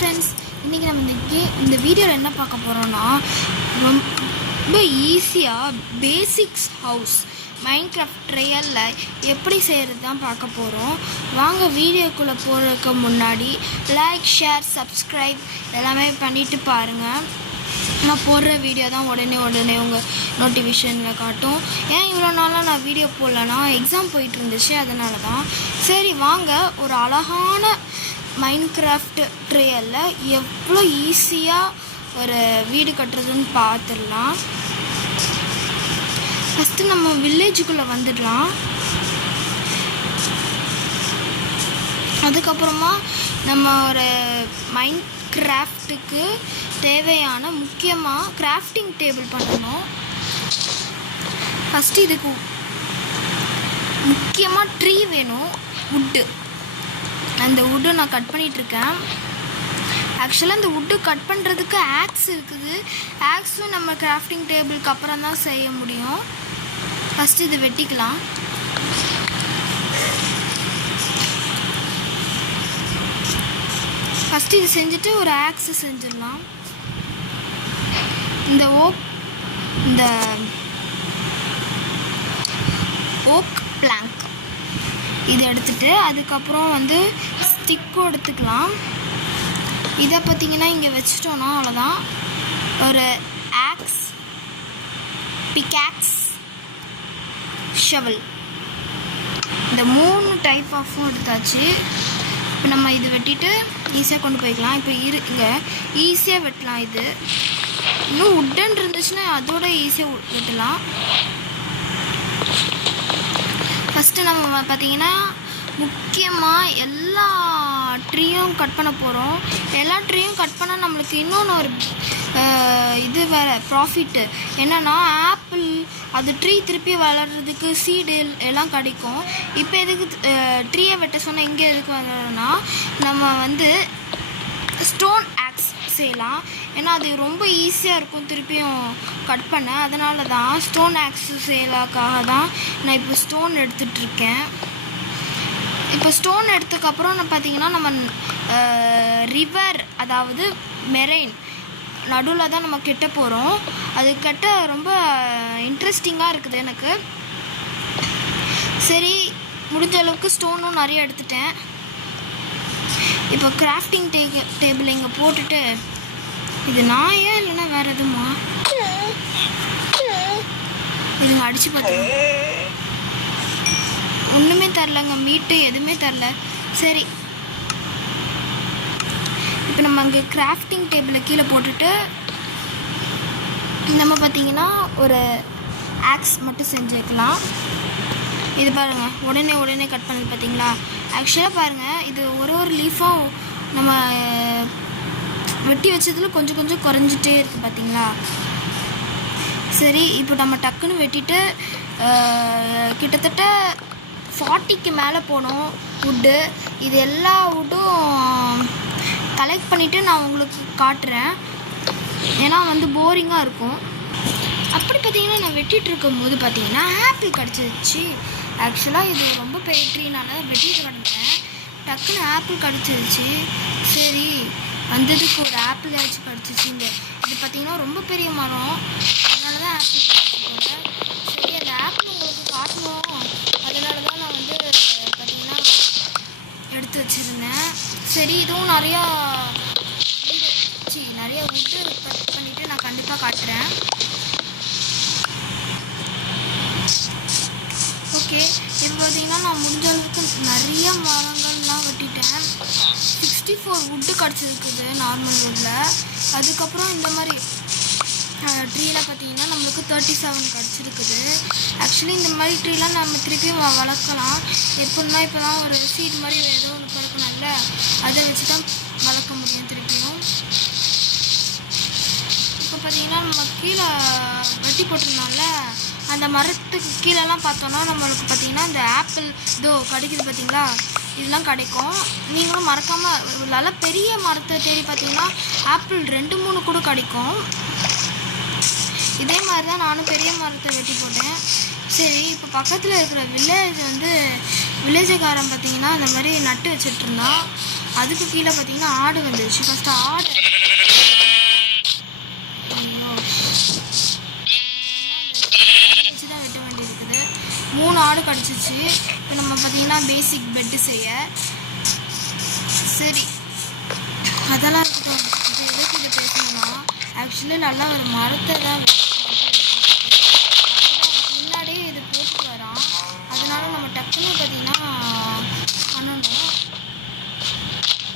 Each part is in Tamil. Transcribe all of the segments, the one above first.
ஃப்ரெண்ட்ஸ், இன்றைக்கி நம்ம இந்த வீடியோவில் என்ன பார்க்க போகிறோன்னா, ரொம்ப ஈஸியாக பேசிக்ஸ் ஹவுஸ் மைன்கிராஃப்ட் ட்ரையலில் எப்படி செய்கிறது தான் பார்க்க போகிறோம். வாங்க வீடியோக்குள்ளே போகிறதுக்கு முன்னாடி லைக், ஷேர், சப்ஸ்கிரைப் எல்லாமே பண்ணிவிட்டு பாருங்கள். நான் போடுற வீடியோ தான் உடனே உங்கள் நோட்டிஃபிகேஷனில் காட்டும். ஏன் இவ்வளோ நாளாக நான் வீடியோ போடலன்னா எக்ஸாம் போயிட்டு இருந்துச்சு, அதனால தான். சரி வாங்க, ஒரு அழகான மைன்கிராஃப்ட் ட்ரையலில் எவ்வளோ ஈஸியாக ஒரு வீடு கட்டுறதுன்னு பார்த்துடலாம். ஃபஸ்ட்டு நம்ம வில்லேஜுக்குள்ளே வந்துடலாம். அதுக்கப்புறமா நம்ம ஒரு மைன்கிராஃப்ட்டுக்கு தேவையான முக்கியமாக கிராஃப்டிங் டேபிள் பண்ணணும். ஃபஸ்ட்டு இதுக்கு முக்கியமாக ட்ரீ வேணும், வுட்டு. அந்த வுட்டு நான் கட் பண்ணிகிட்ருக்கேன். ஆக்சுவலாக இந்த வுட்டு கட் பண்ணுறதுக்கு ஆக்ஸ் இருக்குது. ஆக்ஸும் நம்ம கிராஃப்டிங் டேபிளுக்கு அப்புறம் தான் செய்ய முடியும். ஃபஸ்ட்டு இதை வெட்டிக்கலாம். ஃபஸ்ட்டு இது செஞ்சுட்டு ஒரு ஆக்ஸு செஞ்சிடலாம். இந்த ஓக் பிளாங்க் இதை எடுத்துகிட்டு அதுக்கப்புறம் ஸ்டிக்கும் எடுத்துக்கலாம். இதை பார்த்திங்கன்னா இங்கே வச்சுட்டோன்னா அவ்வளோதான். ஒரு ஆக்ஸ், பிக்காக்ஸ், ஷவல், இந்த 3 டைப் ஆஃபும் எடுத்தாச்சு. இப்போ நம்ம இது வெட்டிட்டு ஈஸியாக கொண்டு போய்க்கலாம். இப்போ இங்கே ஈஸியாக வெட்டலாம். இது இன்னும் உட்டன் இருந்துச்சுன்னா அதோட ஈஸியாக வெட்டலாம். ஃபஸ்ட்டு நம்ம பார்த்திங்கன்னா முக்கியமாக எல்லா ட்ரீயும் கட் பண்ண போகிறோம். எல்லா ட்ரீயும் கட் பண்ணால் நம்மளுக்கு இன்னொன்று ஒரு இது வேறு ப்ராஃபிட்டு என்னென்னா, ஆப்பிள் அது ட்ரீ திருப்பி வளர்கிறதுக்கு சீடு எல்லாம் கிடைக்கும். இப்போ எதுக்கு ட்ரீயை வெட்ட சொன்னால் இங்கே எதுக்கு வளரணும்னா, நம்ம ஸ்டோன் ஆக்ஸ் செய்யலாம். ஏன்னா அது ரொம்ப ஈஸியாக இருக்கும் திருப்பியும் கட் பண்ண. அதனால தான் ஸ்டோன் ஆக்ஸ் செய்யலாக்காக தான் நான் இப்போ ஸ்டோன் எடுத்துகிட்ருக்கேன். இப்போ ஸ்டோன் எடுத்ததுக்கப்புறம் பார்த்திங்கன்னா நம்ம ரிவர், அதாவது மெரெயின் நடுவில் தான் நம்ம கெட்ட போகிறோம். அது கட்ட ரொம்ப இன்ட்ரெஸ்டிங்காக இருக்குது எனக்கு. சரி, முடிஞ்ச அளவுக்கு ஸ்டோனும் நிறைய எடுத்துட்டேன். இப்போ கிராஃப்டிங் டேபிள் இங்கே போட்டுட்டு, இது நாயா இல்லைன்னா வேறு எதுவுமா இதுங்க அடித்து பார்த்துங்க. ஒன்றுமே தரலங்க, மீட்டு எதுவுமே தரல. சரி, இப்போ நம்ம அங்கே கிராஃப்டிங் டேபிளை கீழே போட்டுட்டு நம்ம பார்த்திங்கன்னா ஒரு ஆக்ஸ் மட்டும் செஞ்சுக்கலாம். இது பாருங்கள், உடனே கட் பண்ணது பார்த்தீங்களா. ஆக்சுவலாக பாருங்கள், இது ஒரு லீஃபும் நம்ம வெட்டி வச்சதில் கொஞ்சம் குறைஞ்சிட்டே இருக்குது பார்த்தீங்களா. சரி, இப்போ நம்ம டக்குன்னு வெட்டிட்டு கிட்டத்தட்ட 40க்கு மேலே போனோம் வுட்டு. இது எல்லா வுட்டும் கலெக்ட் பண்ணிவிட்டு நான் உங்களுக்கு காட்டுறேன். ஏன்னா போரிங்காக இருக்கும். அப்படி பார்த்திங்கன்னா நான் வெட்டிகிட்டு இருக்கும் போது பார்த்திங்கன்னா ஆப்பிள் கிடச்சிருச்சு. ஆக்சுவலாக இது ரொம்ப பெரிய ட்ரீனால வெட்டிட்டு கிடந்தேன். டக்குன்னு ஆப்பிள் கிடச்சிருச்சு. சரி, வந்ததுக்கு ஒரு ஆப்பிள் ஆச்சு கிடச்சிச்சு. இது பார்த்திங்கன்னா ரொம்ப பெரிய மரம், அதனால தான் ஆப்பிள் கிடச்சிருக்கோங்க. சரி, அந்த ஆப்பிள் உங்களுக்கு காட்டணும், அதனால தான் நான் பார்த்திங்கன்னா எடுத்து வச்சுருந்தேன். சரி, இதுவும் நிறையா வுட்டு கட் பண்ணிவிட்டு நான் கண்டிப்பாக காட்டுறேன். ஓகே, இப்போ பார்த்திங்கன்னா நான் முடிஞ்ச அளவுக்கு நிறைய மரங்கள்லாம் வெட்டிட்டேன். 64 வுட்டு கிடச்சிருக்குது நார்மல் வுட்டில். அதுக்கப்புறம் இந்த மாதிரி ட்ரீயில் பார்த்திங்கன்னா நம்மளுக்கு 37 கிடச்சிருக்குது. ஆக்சுவலி இந்த மாதிரி ட்ரீலாம் நம்ம திருப்பி வளர்க்கலாம். எப்படின்னா இப்போ தான் ஒரு சீட் மாதிரி ஏதோ ஒன்று பிறக்கணும்ல, அதை வச்சு தான் வளர்க்க முடியும் திருப்பியும். இப்போ பார்த்திங்கன்னா நம்ம கீழே வெட்டி போட்டிருந்தோம்ல, அந்த மரத்துக்கு கீழெல்லாம் பார்த்தோன்னா நம்மளுக்கு பார்த்திங்கன்னா இந்த ஆப்பிள் கிடைக்குது பார்த்திங்களா, இதெல்லாம் கிடைக்கும். நீங்களும் மறக்காமல் ஒரு நல்ல பெரிய மரத்தை தேடி பார்த்திங்கன்னா ஆப்பிள் 2-3 கூட கிடைக்கும். இதே மாதிரி தான் நானும் பெரிய மரத்தை வெட்டி போட்டேன். சரி, இப்போ பக்கத்தில் இருக்கிற வில்லேஜுக்காரன் பார்த்திங்கன்னா அந்த மாதிரி நட்டு வச்சிட்ருந்தான். அதுக்கு கீழே பார்த்தீங்கன்னா ஆடு வந்துருச்சு. ஃபஸ்ட்டு ஆடு வச்சு தான் வெட்ட வேண்டியிருக்குது. 3 ஆடு கிடச்சிச்சு. இப்போ நம்ம பார்த்தீங்கன்னா பேசிக் பெட்டு செய்ய. சரி, அதெல்லாம் இருக்கட்டும். இப்போ எதுக்கு இது பேசணும்னா, ஆக்சுவலி நல்லா ஒரு மரத்தை தான் முன்னாடியே இது போட்டு வரோம். அதனால நம்ம டக்குன்னு பார்த்தீங்கன்னா பண்ணணும்.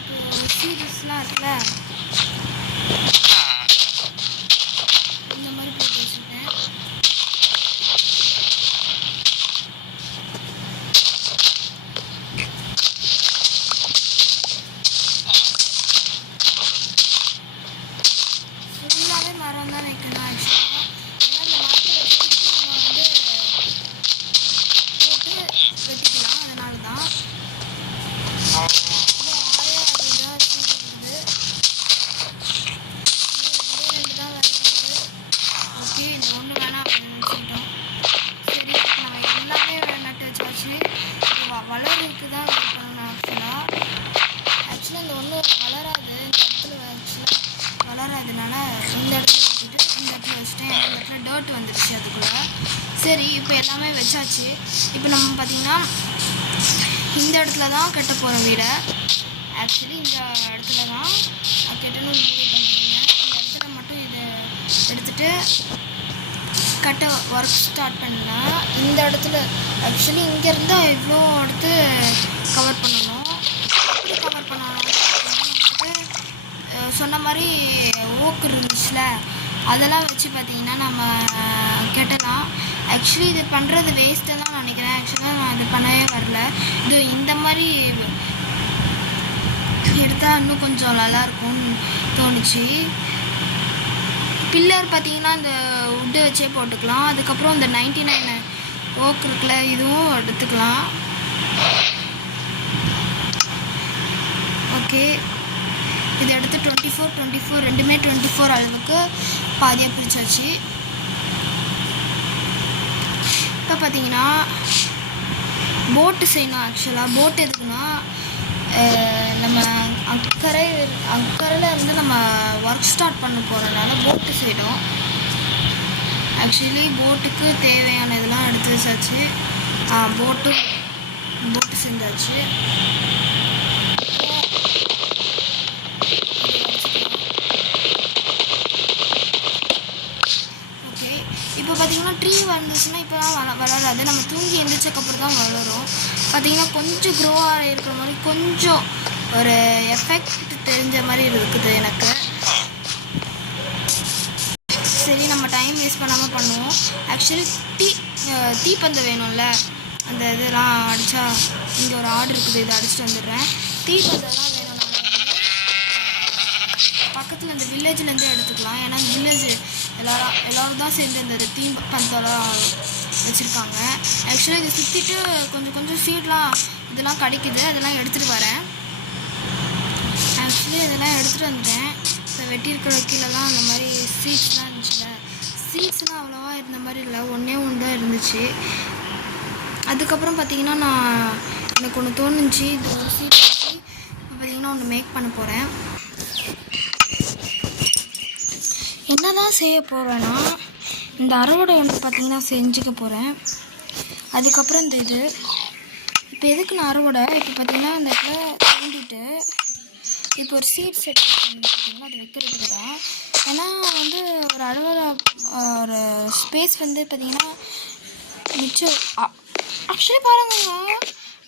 இப்போ சீரியஸ்லாம் இருக்குல்ல, இந்த மாதிரி போட்டு வச்சுருக்கேன். ஃபுல்லாகவே மரம் தான் வைக்கணும் ஆக்சுவலாக. ஏன்னா இந்த மரத்தை வச்சுக்கிட்டு நம்ம வந்து போட்டு வெட்டிக்கலாம். அதனால தான் ஓகே, இந்த ஒன்று வேணாம் அப்படின்னு நினச்சிக்கிட்டோம். சரி, நம்ம எல்லாமே நட்டு வச்சாச்சு. வளர்றதுக்கு தான் வெயிட் பண்ணணும். ஆக்சுவலாக இந்த ஒன்று வளராது. இந்த இடத்துல ஆக்சுவலாக வளராதுனால இந்த இடத்துல வச்சுட்டு இந்த இடத்துல வச்சுட்டேன். இந்த இடத்துல டர்ட் வந்துடுச்சு அதுக்குள்ளே. சரி, இப்போ எல்லாமே வச்சாச்சு. இப்போ நம்ம பார்த்திங்கன்னா இந்த இடத்துல தான் கட்ட போகிறோம் வீடை. ஆக்சுவலி இந்த இடத்துல தான் கட்டணும் முடிவு பண்ணுவீங்க. இந்த இடத்துல மட்டும் இதை எடுத்துகிட்டு கட்ட ஒர்க் ஸ்டார்ட் பண்ணால் இந்த இடத்துல ஆக்சுவலி இங்கேருந்து இவ்வளோ எடுத்து கவர் பண்ணணும். எப்படி கவர் பண்ணணும்? சொன்ன மாதிரி ஓக்கு இருந்துச்சுல, அதெல்லாம் வச்சு பார்த்தீங்கன்னா நம்ம கெட்டலாம். ஆக்சுவலி இது பண்ணுறது வேஸ்ட்டு தான் நினைக்கிறேன். ஆக்சுவலாக நான் இது பண்ணவே வரல. இது இந்த மாதிரி எடுத்தால் இன்னும் கொஞ்சம் நல்லாயிருக்கும்னு தோணுச்சு. பில்லர் பார்த்தீங்கன்னா இந்த உட்டு வச்சே போட்டுக்கலாம். அதுக்கப்புறம் இந்த 99 ஓக் இருக்குல்ல, இதுவும் எடுத்துக்கலாம். ஓகே, இதை எடுத்து 24 ரெண்டுமே 24 அளவுக்கு பாதியாக பிரிச்சாச்சு. இப்போ பார்த்தீங்கன்னா போட்டு செய்யணும். ஆக்சுவலாக போட் எதுக்குன்னா, நம்ம அக்கறையில் இருந்து நம்ம ஒர்க் ஸ்டார்ட் பண்ண போகிறதுனால போட்டு செய்யணும். ஆக்சுவலி போட்டுக்கு தேவையான இதெல்லாம் எடுத்து வச்சாச்சு. போட்டு செஞ்சாச்சு. ஓகே, இப்போ பார்த்தீங்கன்னா ட்ரீ வந்துச்சுன்னா இப்போ தான் வளராது. நம்ம தூங்கி எழுந்திரிச்சக்கப்புறம் தான் வளரும். பார்த்தீங்கன்னா கொஞ்சம் க்ரோ இருக்கிற மாதிரி கொஞ்சம் ஒரு எஃபெக்ட் தெரிஞ்ச மாதிரி இருக்குது எனக்கு. சரி, நம்ம டைம் வேஸ்ட் பண்ணாமல் பண்ணுவோம். ஆக்சுவலி தீப்பந்தம் வேணும்ல, அந்த இதெல்லாம் அடித்தா இங்கே ஒரு ஆர்டர் இருக்குது, இதை அடிச்சுட்டு வந்துடுறேன். தீப்பந்தம்லாம் வேணும். பக்கத்தில் இந்த வில்லேஜ்லேருந்தே எடுத்துக்கலாம். ஏன்னா இந்த வில்லேஜ் எல்லோரும் தான் சேர்ந்து இந்த தீப்பந்தம்லாம் வச்சுருக்காங்க. ஆக்சுவலாக இதை சுற்றிட்டு கொஞ்சம் சீட்லாம் இதெல்லாம் கிடைக்குது. அதெல்லாம் எடுத்துகிட்டு வரேன். ஆக்சுவலி இதெல்லாம் எடுத்துகிட்டு வந்துட்டேன். இப்போ வெட்டியிருக்கிற கீழெல்லாம் அந்த மாதிரி சீட்ஸ்லாம் இருந்துச்சுல, சீட்ஸ்லாம் அவ்வளோவா இருந்த மாதிரி இல்லை, ஒன்றே தான் இருந்துச்சு. அதுக்கப்புறம் பார்த்திங்கன்னா எனக்கு ஒன்று தோணுச்சு, இது ஒரு சீட் வச்சு பார்த்திங்கன்னா ஒன்று மேக் பண்ண போகிறேன். என்ன தான் செய்ய போகிறேன்னா, இந்த அறுவடை ஒன்று பார்த்திங்கன்னா செஞ்சுக்க போகிறேன். அதுக்கப்புறம் இந்த இது இப்போ எதுக்கு நான் அறுவடை, இப்போ பார்த்திங்கன்னா இந்த இடத்துல தூண்டிட்டு இப்போ ஒரு சீட் செட் பார்த்திங்கன்னா அது வைக்கிறதுக்கு தான். ஏன்னா வந்து ஒரு அறுவடை ஒரு ஸ்பேஸ் வந்து பார்த்திங்கன்னா மிச்சம். ஆக்சுவலி பாருங்க,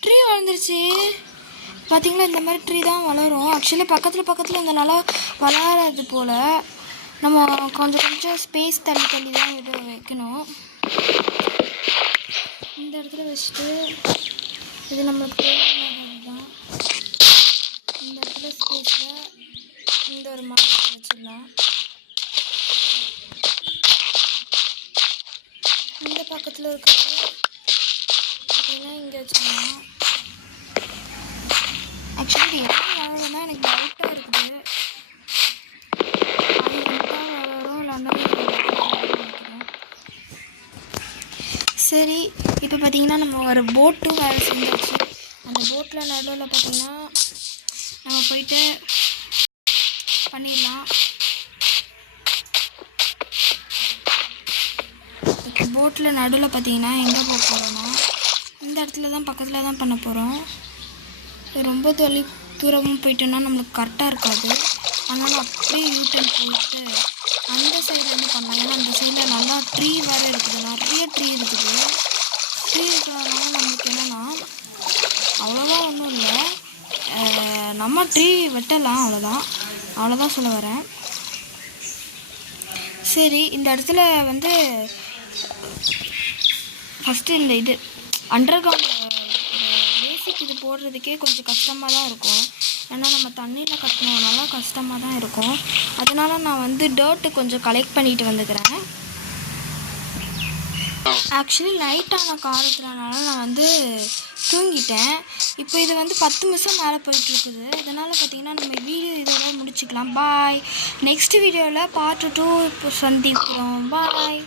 ட்ரீ வளர்ந்துருச்சு. பார்த்திங்களா, இந்த மாதிரி ட்ரீ தான் வளரும். ஆக்சுவலி பக்கத்தில் இந்த நல்லா வளராது போல். நம்ம கொஞ்சம் ஸ்பேஸ் தள்ளி தான் இது வைக்கணும். இந்த இடத்துல வச்சுட்டு இது நம்மளுக்கு தேவையானது தான். இந்த இடத்துல ஸ்பேஸில் இந்த ஒரு மாதிரி வச்சிடலாம். இந்த பக்கத்தில் இருக்கிறது பார்த்தீங்கன்னா இங்கே வச்சுக்கலாம். ஆக்சுவலி எப்படி வளரும்னா எனக்கு டவுட்டாக இருக்குது. அது மட்டும் வளரும் இல்லைன்னா நினைக்கிறேன். சரி, இப்போ பார்த்தீங்கன்னா நம்ம ஒரு போட்டும் வேலை செஞ்சாச்சு. அந்த போட்டில் நடுவில் பார்த்திங்கன்னா நம்ம போயிட்டு பண்ணிடலாம். போட்டில் நடுவில் பார்த்தீங்கன்னா எங்கே போக போகிறோன்னா இந்த இடத்துல தான் பக்கத்தில் தான் பண்ண போகிறோம். ரொம்ப தூரமும் போயிட்டோன்னா நம்மளுக்கு கரெக்டாக இருக்காது. அதனால் அப்படியே யூட்டன் போயிட்டு அந்த சைட்லேருந்து பண்ணலாம். ஏன்னா அந்த சைடில் நல்லா ட்ரீ வேறு இருக்குது, நிறைய ட்ரீ இருக்குது. ட்ரீ இருக்கிறதுனால நம்மளுக்கு என்னென்னா அவ்வளோவா ஒன்றும் இல்லை, நம்ம ட்ரீ வெட்டலாம், அவ்வளோதான் சொல்ல வரேன். சரி, இந்த இடத்துல வந்து ஃபஸ்ட்டு இந்த இது அண்டர் கிரவுண்ட் பேசிக் இது போடுறதுக்கே கொஞ்சம் கஷ்டமாக தான் இருக்கும். ஏன்னா நம்ம தண்ணியில் கட்டணும்னால கஷ்டமாக தான் இருக்கும். அதனால் நான் வந்து டர்ட்டு கொஞ்சம் கலெக்ட் பண்ணிட்டு வந்துக்கிறேன். ஆக்சுவலி லைட்டான காரத்துலனால நான் வந்து தூங்கிட்டேன். இப்போ இது வந்து 10 நிமிஷம் மேலே போயிட்டுருக்குது. அதனால் பார்த்திங்கன்னா நம்ம வீடியோ இதோட முடிச்சுக்கலாம். பாய். நெக்ஸ்ட் வீடியோவில் பார்ட் 2 இப்போ சந்திக்கிறோம். பாய்.